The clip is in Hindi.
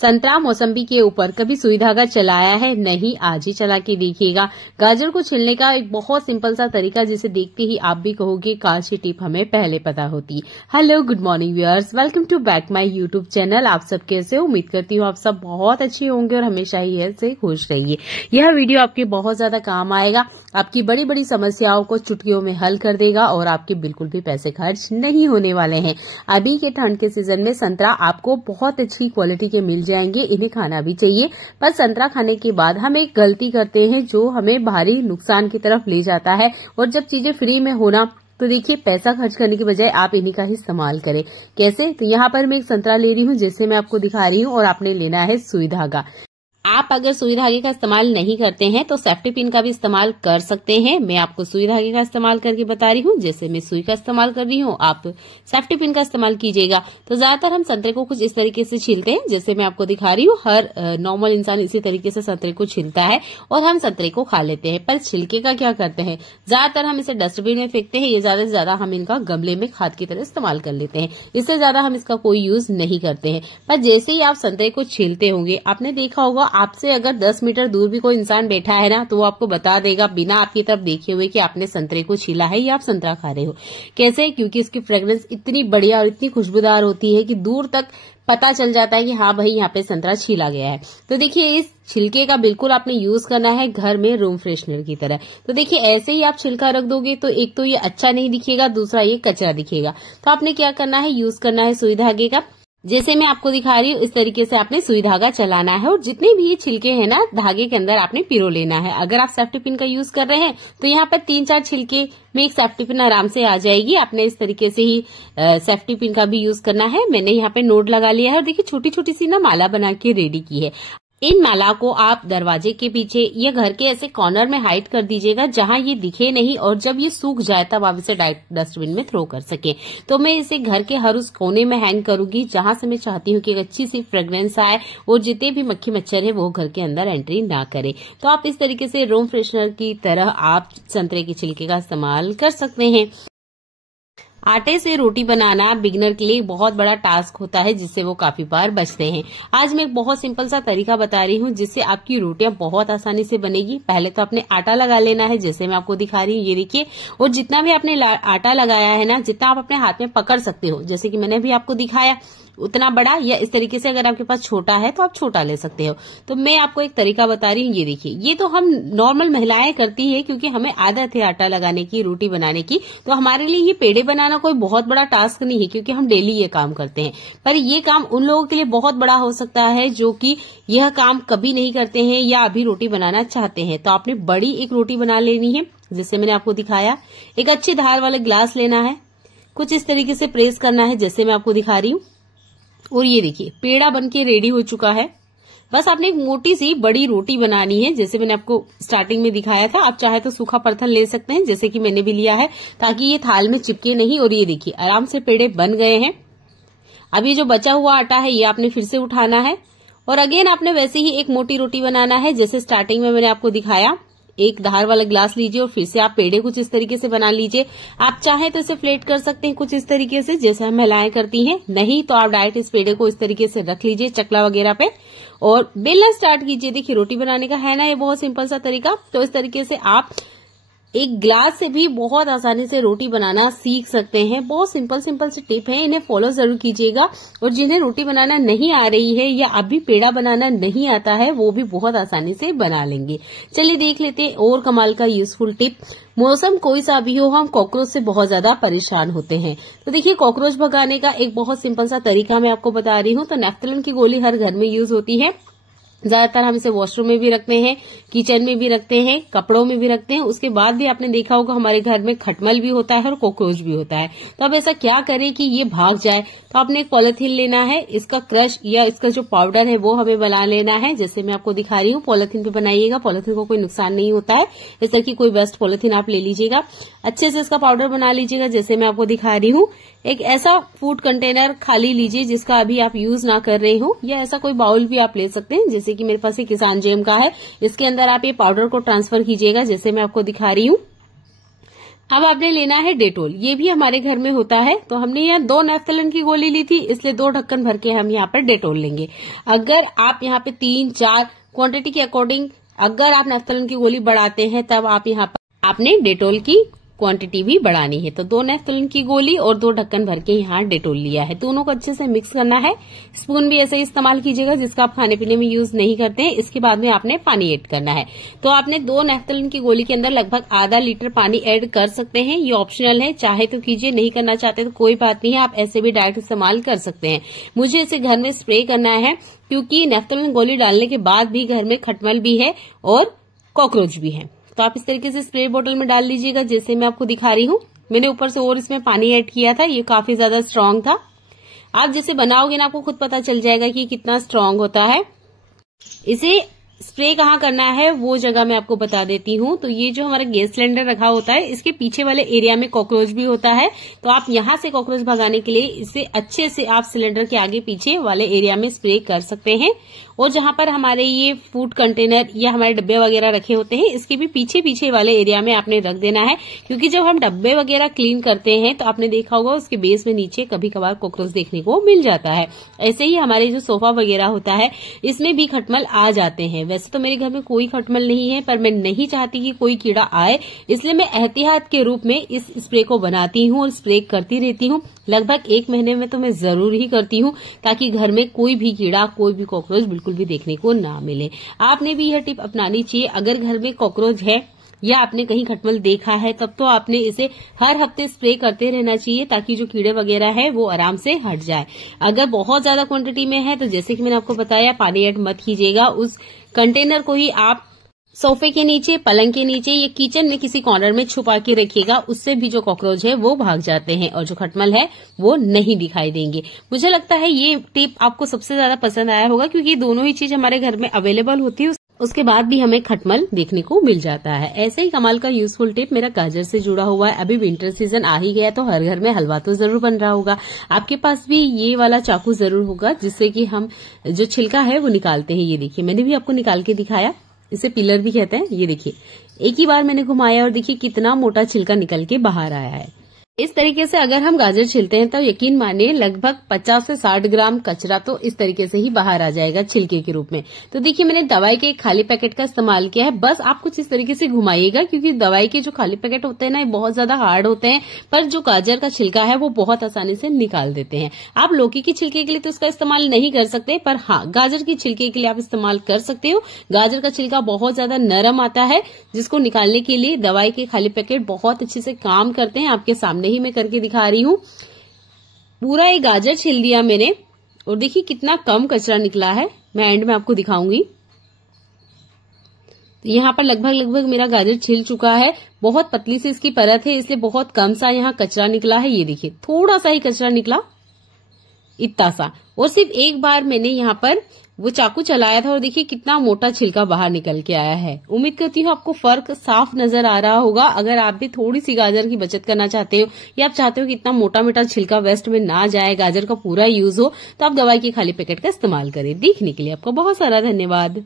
संतरा मौसम्बी के ऊपर कभी सुई धागा चलाया है? नहीं, आज ही चला के देखिएगा। गाजर को छीलने का एक बहुत सिंपल सा तरीका जिसे देखते ही आप भी कहोगे काश ये टिप हमें पहले पता होती। Hello, good morning viewers, welcome to back my YouTube channel. आप सब कैसे हो? उम्मीद करती हूँ आप सब बहुत अच्छे होंगे और हमेशा ही ऐसे खुश रहिए। यह वीडियो आपके बहुत ज्यादा काम आएगा, आपकी बड़ी बड़ी समस्याओं को चुटकियों में हल कर देगा और आपके बिल्कुल भी पैसे खर्च नहीं होने वाले हैं। अभी के ठंड के सीजन में संतरा आपको बहुत अच्छी क्वालिटी के मिल जाएंगे, इन्हें खाना भी चाहिए। पर संतरा खाने के बाद हम एक गलती करते हैं जो हमें भारी नुकसान की तरफ ले जाता है। और जब चीजें फ्री में होना तो देखिए पैसा खर्च करने की बजाय आप इन्हीं का ही इस्तेमाल करें। कैसे? तो यहाँ पर मैं एक संतरा ले रही हूँ जिसे मैं आपको दिखा रही हूँ और आपने लेना है सुई धागा। आप अगर सुई धागे का इस्तेमाल नहीं करते हैं तो सेफ्टी पिन का भी इस्तेमाल कर सकते हैं। मैं आपको सुई धागे का इस्तेमाल करके बता रही हूँ। जैसे मैं सुई का इस्तेमाल कर रही हूँ, आप सेफ्टी पिन का इस्तेमाल कीजिएगा। तो ज्यादातर हम संतरे को कुछ इस तरीके से छीलते हैं जैसे मैं आपको दिखा रही हूँ। हर नॉर्मल इंसान इसी तरीके से संतरे को छीलता है और हम संतरे को खा लेते हैं। पर छिलके का क्या करते हैं? ज्यादातर हम इसे डस्टबिन में फेंकते हैं। ये ज्यादा से ज्यादा हम इनका गमले में खाद की तरह इस्तेमाल कर लेते हैं। इससे ज्यादा हम इसका कोई यूज नहीं करते हैं। पर जैसे ही आप संतरे को छीलते होंगे, आपने देखा होगा आपसे अगर 10 मीटर दूर भी कोई इंसान बैठा है ना, तो वो आपको बता देगा बिना आपकी तरफ देखे हुए कि आपने संतरे को छीला है या आप संतरा खा रहे हो। कैसे? क्योंकि इसकी फ्रेग्रेंस इतनी बढ़िया और इतनी खुशबूदार होती है कि दूर तक पता चल जाता है कि हाँ भाई यहाँ पे संतरा छीला गया है। तो देखिए इस छिलके का बिल्कुल आपने यूज करना है घर में रूम फ्रेशनर की तरह। तो देखिए ऐसे ही आप छिलका रख दोगे तो एक तो ये अच्छा नहीं दिखेगा, दूसरा ये कचरा दिखेगा। तो आपने क्या करना है, यूज करना है सुई धागे का। जैसे मैं आपको दिखा रही हूँ इस तरीके से आपने सुई धागा चलाना है और जितने भी ये छिलके हैं ना धागे के अंदर आपने पिरो लेना है। अगर आप सेफ्टी पिन का यूज कर रहे हैं तो यहाँ पर 3-4 छिलके में एक सेफ्टी पिन आराम से आ जाएगी। आपने इस तरीके से ही सेफ्टी पिन का भी यूज करना है। मैंने यहाँ पे नोट लगा लिया है और देखिए छोटी छोटी सी ना माला बना के रेडी की है। इन माला को आप दरवाजे के पीछे या घर के ऐसे कॉर्नर में हाइड कर दीजिएगा जहां ये दिखे नहीं, और जब ये सूख जाए तब आप इसे डायरेक्ट डस्टबिन में थ्रो कर सके। तो मैं इसे घर के हर उस कोने में हैंग करूंगी जहां से मैं चाहती हूँ कि एक अच्छी सी फ्रेग्रेंस आए और जितने भी मक्खी मच्छर है वो घर के अंदर एंट्री ना करे। तो आप इस तरीके से रूम फ्रेशनर की तरह आप संतरे के छिलके का इस्तेमाल कर सकते हैं। आटे से रोटी बनाना बिगिनर के लिए बहुत बड़ा टास्क होता है जिससे वो काफी बार बचते हैं। आज मैं एक बहुत सिंपल सा तरीका बता रही हूँ जिससे आपकी रोटियां बहुत आसानी से बनेगी। पहले तो आपने आटा लगा लेना है जैसे मैं आपको दिखा रही हूँ, ये देखिए। और जितना भी आपने आटा लगाया है ना, जितना आप अपने हाथ में पकड़ सकते हो, जैसे कि मैंने भी आपको दिखाया उतना बड़ा, या इस तरीके से अगर आपके पास छोटा है तो आप छोटा ले सकते हो। तो मैं आपको एक तरीका बता रही हूँ, ये देखिए। ये तो हम नॉर्मल महिलाएं करती है क्योंकि हमें आदत है आटा लगाने की, रोटी बनाने की। तो हमारे लिए ये पेड़े बनाना कोई बहुत बड़ा टास्क नहीं है क्योंकि हम डेली ये काम करते हैं। पर ये काम उन लोगों के लिए बहुत बड़ा हो सकता है जो कि यह काम कभी नहीं करते हैं या अभी रोटी बनाना चाहते हैं। तो आपने बड़ी एक रोटी बना लेनी है जिससे मैंने आपको दिखाया। एक अच्छी धार वाला ग्लास लेना है, कुछ इस तरीके से प्रेस करना है जैसे मैं आपको दिखा रही हूँ। और ये देखिए पेड़ा बनके रेडी हो चुका है। बस आपने एक मोटी सी बड़ी रोटी बनानी है जैसे मैंने आपको स्टार्टिंग में दिखाया था। आप चाहे तो सूखा परथन ले सकते हैं जैसे कि मैंने भी लिया है ताकि ये थाल में चिपके नहीं। और ये देखिए आराम से पेड़े बन गए हैं। अब ये जो बचा हुआ आटा है ये आपने फिर से उठाना है और अगेन आपने वैसे ही एक मोटी रोटी बनाना है जैसे स्टार्टिंग में मैंने आपको दिखाया। एक धार वाला ग्लास लीजिए और फिर से आप पेड़े कुछ इस तरीके से बना लीजिए। आप चाहे तो इसे फ्लेट कर सकते हैं कुछ इस तरीके से जैसे हम महिलाएं करती हैं, नहीं तो आप डायरेक्ट इस पेड़े को इस तरीके से रख लीजिए चकला वगैरह पे और बेलना स्टार्ट कीजिए। देखिए रोटी बनाने का है ना ये बहुत सिंपल सा तरीका। तो इस तरीके से आप एक ग्लास से भी बहुत आसानी से रोटी बनाना सीख सकते हैं। बहुत सिंपल से टिप है, इन्हें फॉलो जरूर कीजिएगा। और जिन्हें रोटी बनाना नहीं आ रही है या अभी पेड़ा बनाना नहीं आता है वो भी बहुत आसानी से बना लेंगे। चलिए देख लेते हैं और कमाल का यूजफुल टिप। मौसम कोई सा भी हो, हम कॉकरोच से बहुत ज्यादा परेशान होते हैं। तो देखिए कॉकरोच भगाने का एक बहुत सिंपल सा तरीका मैं आपको बता रही हूँ। तो नेफ्थलिन की गोली हर घर में यूज होती है। ज्यादातर हम इसे वॉशरूम में भी रखते हैं, किचन में भी रखते हैं, कपड़ों में भी रखते हैं। उसके बाद भी आपने देखा होगा हमारे घर में खटमल भी होता है और कॉकरोच भी होता है। तो अब ऐसा क्या करें कि ये भाग जाए? तो आपने एक पॉलिथीन लेना है, इसका क्रश या इसका जो पाउडर है वो हमें बना लेना है जैसे मैं आपको दिखा रही हूँ। पॉलिथीन पे बनाइएगा, पॉलिथीन को कोई नुकसान नहीं होता है। इस तरह की कोई बेस्ट पॉलिथीन आप ले लीजिएगा, अच्छे से इसका पाउडर बना लीजिएगा जैसे मैं आपको दिखा रही हूँ। एक ऐसा फूड कंटेनर खाली लीजिए जिसका अभी आप यूज ना कर रहे हो, या ऐसा कोई बाउल भी आप ले सकते हैं जैसे कि मेरे पास एक किसान जेम का है। इसके अंदर आप ये पाउडर को ट्रांसफर कीजिएगा जैसे मैं आपको दिखा रही हूँ। अब आपने लेना है डेटोल, ये भी हमारे घर में होता है। तो हमने यहाँ 2 नेफ्थलीन की गोली ली थी, इसलिए 2 ढक्कन भर के हम यहाँ पर डेटोल लेंगे। अगर आप यहाँ पे 3-4 क्वांटिटी के अकॉर्डिंग अगर आप नेफ्थलीन की गोली बढ़ाते हैं तब आप यहाँ पर आपने डेटोल की क्वांटिटी भी बढ़ानी है। तो 2 नेफ्थलीन की गोली और 2 ढक्कन भर के यहाँ डेटोल लिया है। दोनों को अच्छे से मिक्स करना है। स्पून भी ऐसे ही इस्तेमाल कीजिएगा जिसका आप खाने पीने में यूज नहीं करते हैं। इसके बाद में आपने पानी ऐड करना है। तो आपने 2 नेफ्थलीन की गोली के अंदर लगभग आधा लीटर पानी ऐड कर सकते हैं। ये ऑप्शनल है, चाहे तो कीजिए, नहीं करना चाहते तो कोई बात नहीं है, आप ऐसे भी डायरेक्ट इस्तेमाल कर सकते हैं। मुझे इसे घर में स्प्रे करना है क्योंकि नेफ्थलीन गोली डालने के बाद भी घर में खटमल भी है और कॉकरोच भी है। तो आप इस तरीके से स्प्रे बोतल में डाल लीजिएगा जैसे मैं आपको दिखा रही हूँ। मैंने ऊपर से और इसमें पानी ऐड किया था, ये काफी ज्यादा स्ट्रांग था। आप जैसे बनाओगे ना आपको खुद पता चल जाएगा कि कितना स्ट्रांग होता है। इसे स्प्रे कहाँ करना है वो जगह मैं आपको बता देती हूँ। तो ये जो हमारा गैस सिलेंडर रखा होता है इसके पीछे वाले एरिया में कॉकरोच भी होता है। तो आप यहाँ से कॉकरोच भगाने के लिए इसे अच्छे से आप सिलेंडर के आगे पीछे वाले एरिया में स्प्रे कर सकते हैं। और जहां पर हमारे ये फूड कंटेनर या हमारे डब्बे वगैरह रखे होते हैं इसके भी पीछे पीछे वाले एरिया में आपने रख देना है, क्योंकि जब हम डब्बे वगैरह क्लीन करते हैं तो आपने देखा होगा उसके बेस में नीचे कभी कभार कॉकरोच देखने को मिल जाता है। ऐसे ही हमारे जो सोफा वगैरह होता है इसमें भी खटमल आ जाते हैं। वैसे तो मेरे घर में कोई खटमल नहीं है, पर मैं नहीं चाहती कि कोई कीड़ा आए, इसलिए मैं एहतियात के रूप में इस स्प्रे को बनाती हूँ और स्प्रे करती रहती हूँ। लगभग 1 महीने में तो मैं जरूर ही करती हूँ ताकि घर में कोई भी कीड़ा, कोई भी कॉकरोच बिल्कुल भी देखने को ना मिले। आपने भी यह टिप अपनानी चाहिए। अगर घर में कॉकरोच है या आपने कहीं खटमल देखा है तब तो आपने इसे हर हफ्ते स्प्रे करते रहना चाहिए ताकि जो कीड़े वगैरह है वो आराम से हट जाए। अगर बहुत ज्यादा क्वांटिटी में है तो जैसे कि मैंने आपको बताया पानी ऐड मत कीजिएगा। उस कंटेनर को ही आप सोफे के नीचे, पलंग के नीचे या किचन में किसी कॉर्नर में छुपा के रखिएगा। उससे भी जो कॉकरोच है वो भाग जाते हैं और जो खटमल है वो नहीं दिखाई देंगे। मुझे लगता है ये टिप आपको सबसे ज्यादा पसंद आया होगा क्योंकि दोनों ही चीज हमारे घर में अवेलेबल होती है, उसके बाद भी हमें खटमल देखने को मिल जाता है। ऐसे ही कमाल का यूजफुल टिप मेरा गाजर से जुड़ा हुआ है। अभी विंटर सीजन आ ही गया तो हर घर में हलवा तो जरूर बन रहा होगा। आपके पास भी ये वाला चाकू जरूर होगा जिससे कि हम जो छिलका है वो निकालते हैं। ये देखिए मैंने भी आपको निकाल के दिखाया, इसे पिलर भी कहते हैं। ये देखिए एक ही बार मैंने घुमाया और देखिए कितना मोटा छिलका निकल के बाहर आया है। इस तरीके से अगर हम गाजर छिलते हैं तो यकीन मानिए लगभग 50 से 60 ग्राम कचरा तो इस तरीके से ही बाहर आ जाएगा छिलके के रूप में। तो देखिए मैंने दवाई के एक खाली पैकेट का इस्तेमाल किया है। बस आप कुछ इस तरीके से घुमाइएगा क्योंकि दवाई के जो खाली पैकेट होते हैं ना ये बहुत ज्यादा हार्ड होते हैं, पर जो गाजर का छिलका है वो बहुत आसानी से निकाल देते हैं। आप लौकी की छिलके के लिए तो इसका इस्तेमाल नहीं कर सकते, पर हाँ गाजर की छिलके के लिए आप इस्तेमाल कर सकते हो। गाजर का छिलका बहुत ज्यादा नरम आता है जिसको निकालने के लिए दवाई के खाली पैकेट बहुत अच्छे से काम करते हैं। आपके सामने ही मैं करके दिखा रही हूँ। पूरा एक गाजर छिल दिया मैंने और देखिए कितना कम कचरा निकला है। मैं एंड में आपको दिखाऊंगी। तो यहाँ पर लगभग मेरा गाजर छिल चुका है। बहुत पतली सी इसकी परत है इसलिए बहुत कम सा यहाँ कचरा निकला है। ये देखिए थोड़ा सा ही कचरा निकला, इतना सा। और सिर्फ एक बार मैंने यहाँ पर वो चाकू चलाया था और देखिए कितना मोटा छिलका बाहर निकल के आया है। उम्मीद करती हूँ आपको फर्क साफ नजर आ रहा होगा। अगर आप भी थोड़ी सी गाजर की बचत करना चाहते हो या आप चाहते हो कि इतना मोटा मोटा छिलका वेस्ट में ना जाए, गाजर का पूरा यूज हो, तो आप दवाई के खाली पैकेट का इस्तेमाल करें। देखने के लिए आपका बहुत सारा धन्यवाद।